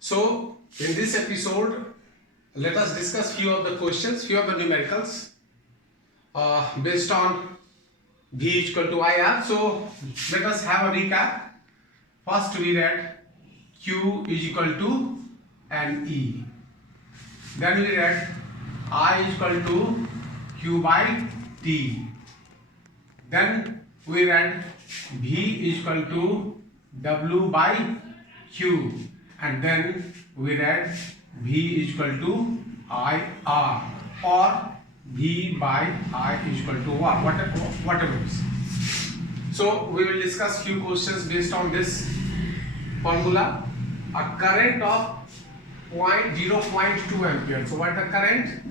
So in this episode, let us discuss few of the questions, few of the numericals based on V is equal to IR. So let us have a recap. First we read Q is equal to NE. Then we read I is equal to Q by T. Then we read V is equal to W by Q. And then we read V is equal to IR or V by I is equal to R, whatever it is. So we will discuss few questions based on this formula. A current of 0.2 ampere. So what the current?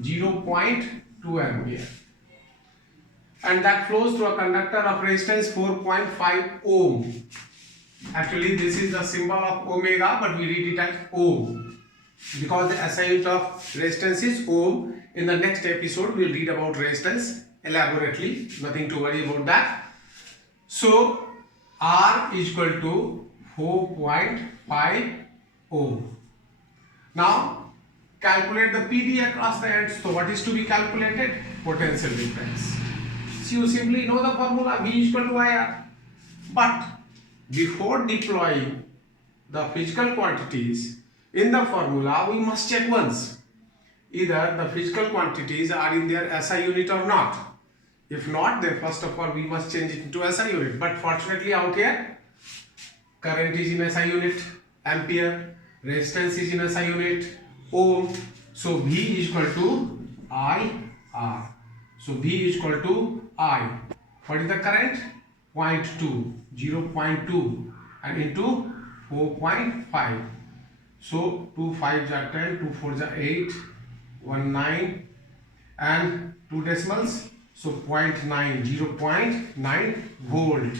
0.2 ampere. And that flows through a conductor of resistance 4.5 ohm. Actually, this is the symbol of omega, but we read it as ohm because the SI unit of resistance is ohm. In the next episode, we will read about resistance elaborately. Nothing to worry about that. So, R is equal to 4.5 ohm. Now, calculate the PD across the ends. So, what is to be calculated? Potential difference. So, you simply know the formula V is equal to IR. But before deploying the physical quantities in the formula, we must check once either the physical quantities are in their SI unit or not. If not, then first of all we must change it into SI unit. But fortunately out here, current is in SI unit, ampere, resistance is in SI unit, ohm. So V is equal to IR. So V is equal to I. What is the current? 0.2 and into 4.5. So 2 5s are 10, 2 4s are 8, 1 9 and 2 decimals. So 0.9 volt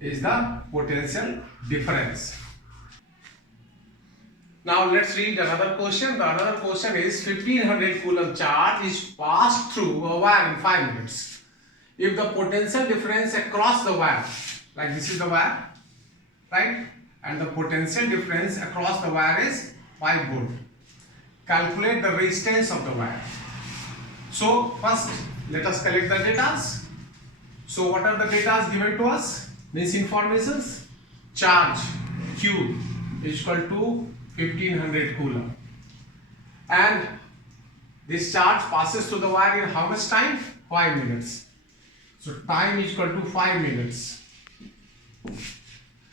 is the potential difference. Now let's read another question. The another question is 1500 coulomb charge is passed through a wire in 5 minutes. If the potential difference across the wire, like this is the wire, right? And the potential difference across the wire is 5 volt. Calculate the resistance of the wire. So first, let us collect the data. So what are the data given to us? Means informations. Charge Q is equal to 1500 coulomb. And this charge passes through the wire in how much time? 5 minutes. So time is equal to 5 minutes.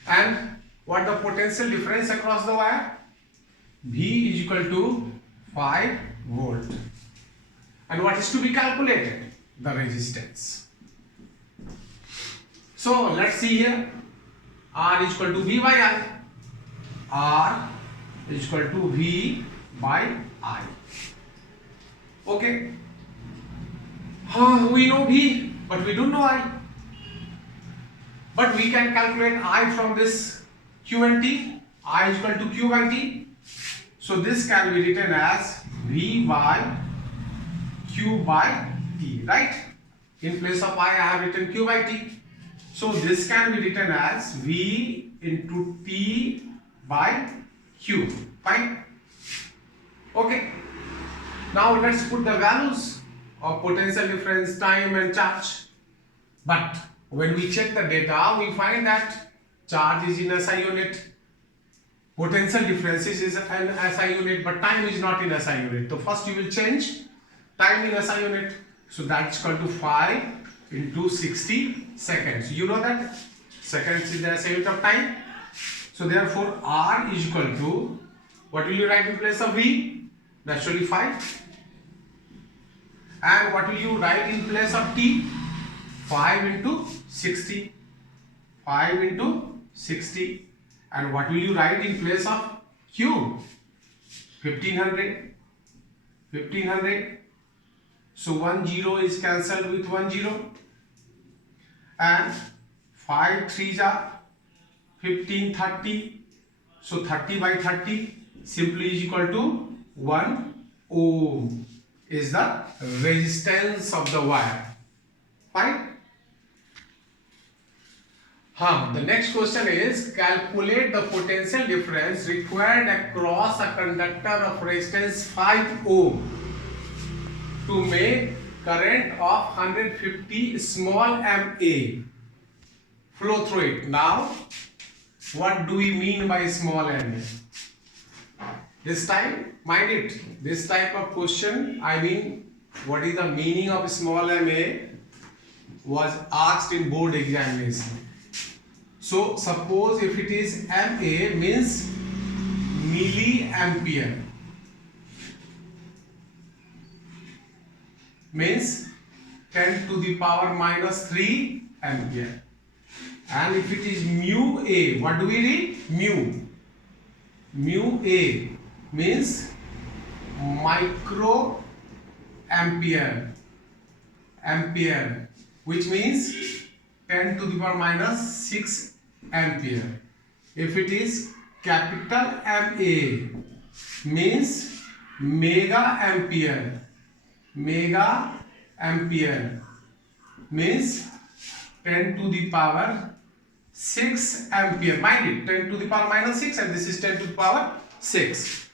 And what the potential difference across the wire? V is equal to 5 volt. And what is to be calculated? The resistance. So let's see here. R is equal to V by I. R is equal to V by I. Okay. We know V, but we don't know I. But we can calculate I from this Q and T. I is equal to Q by T. So this can be written as V by Q by T, right? In place of I have written Q by T. So this can be written as V into T by Q. Fine? Okay. Now let's put the values of potential difference, time and charge. But when we check the data, we find that charge is in SI unit, potential differences is an SI unit, but time is not in SI unit. So first you will change time in SI unit. So that's equal to 5 into 60 seconds. You know that seconds is the SI unit of time. So therefore R is equal to, what will you write in place of V? Naturally 5. And what will you write in place of T? 5 into 60. 5 into 60. And what will you write in place of Q? 1500. 1500. So 1 0 is cancelled with 1 0. And 5 3s are 15 30. So 30 by 30 simply is equal to 1 ohm is the resistance of the wire. Fine. The next question is calculate the potential difference required across a conductor of resistance 5 ohm to make current of 150 small mA flow through it. Now, what do we mean by small mA? This time, mind it, this type of question, I mean, what is the meaning of small mA was asked in board examination. So suppose if it is mA means milliampere, means 10 to the power minus 3 ampere, and if it is mu A, what do we read? Mu A means micro ampere, which means 10 to the power minus 6 ampere. If it is capital MA means mega ampere means 10 to the power 6 ampere. Mind it, 10 to the power minus 6 and this is 10 to the power 6.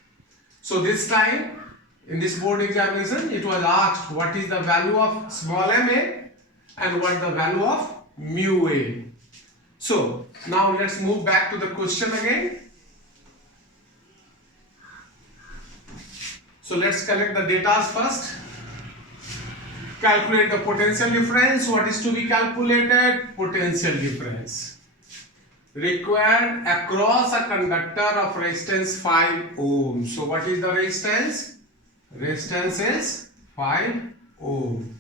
So this time in this board examination it was asked what is the value of small ma and what the value of mu a. So now let's move back to the question again. So let's collect the data first. Calculate the potential difference. What is to be calculated? Potential difference required across a conductor of resistance 5 ohm. So what is the resistance? Resistance is 5 ohm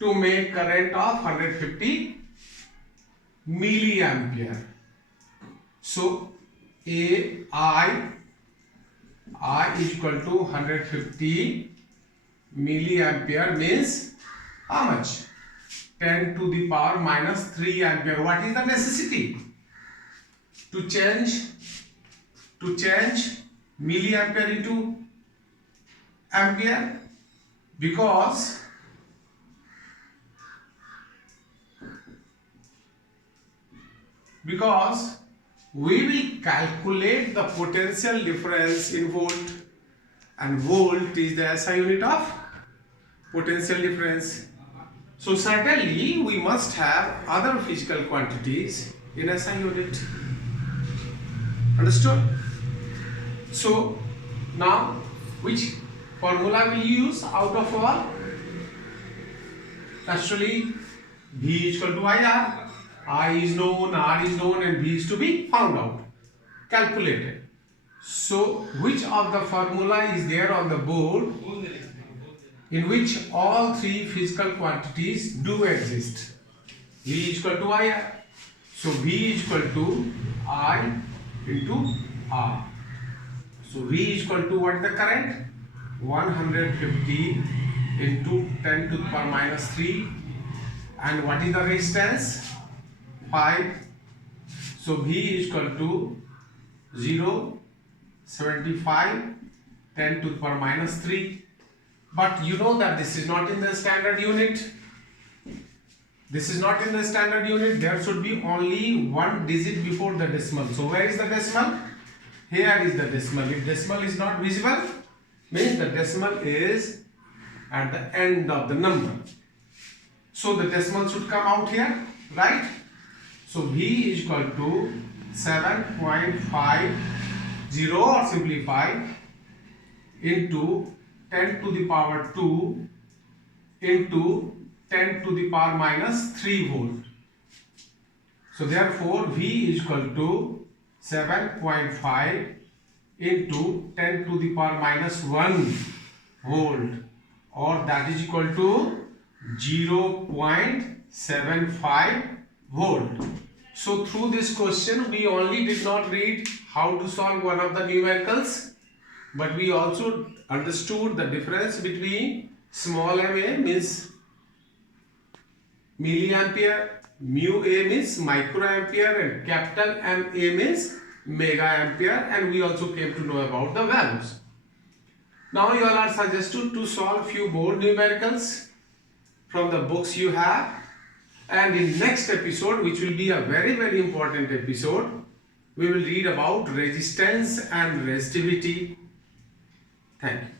to make current of 150 milliampere. So I is equal to 150 milliampere means how much? 10 to the power minus 3 ampere. What is the necessity? To change milliampere into ampere, because we will calculate the potential difference in volt, and volt is the SI unit of potential difference. So certainly we must have other physical quantities in SI unit. Understood? So now which formula will you use out of all? Actually V is equal to IR. I is known, R is known, and V is to be found out, calculated. So which of the formula is there on the board in which all three physical quantities do exist? V is equal to IR. So V is equal to I into R. So V is equal to what is the current? 150 into 10 to the power minus 3. And what is the resistance? 5. So V is equal to 0, 75, 10 to the power minus 3. But you know that this is not in the standard unit. This is not in the standard unit. There should be only one digit before the decimal. So where is the decimal? Here is the decimal. If decimal is not visible, means the decimal is at the end of the number. So the decimal should come out here, right? So V is equal to 7.50 or simplify into 10 to the power 2 into 10 to the power minus 3 volt. So therefore V is equal to 7.5 into 10 to the power minus 1 volt, or that is equal to 0.75 volt. So through this question we only did not read how to solve one of the numericals, but we also understood the difference between small ma means milliampere, mu a means microampere, and capital Ma means mega ampere, and we also came to know about the values. Now you all are suggested to solve few more numericals from the books you have. And in next episode, which will be a very, very important episode, we will read about resistance and resistivity. Thank you.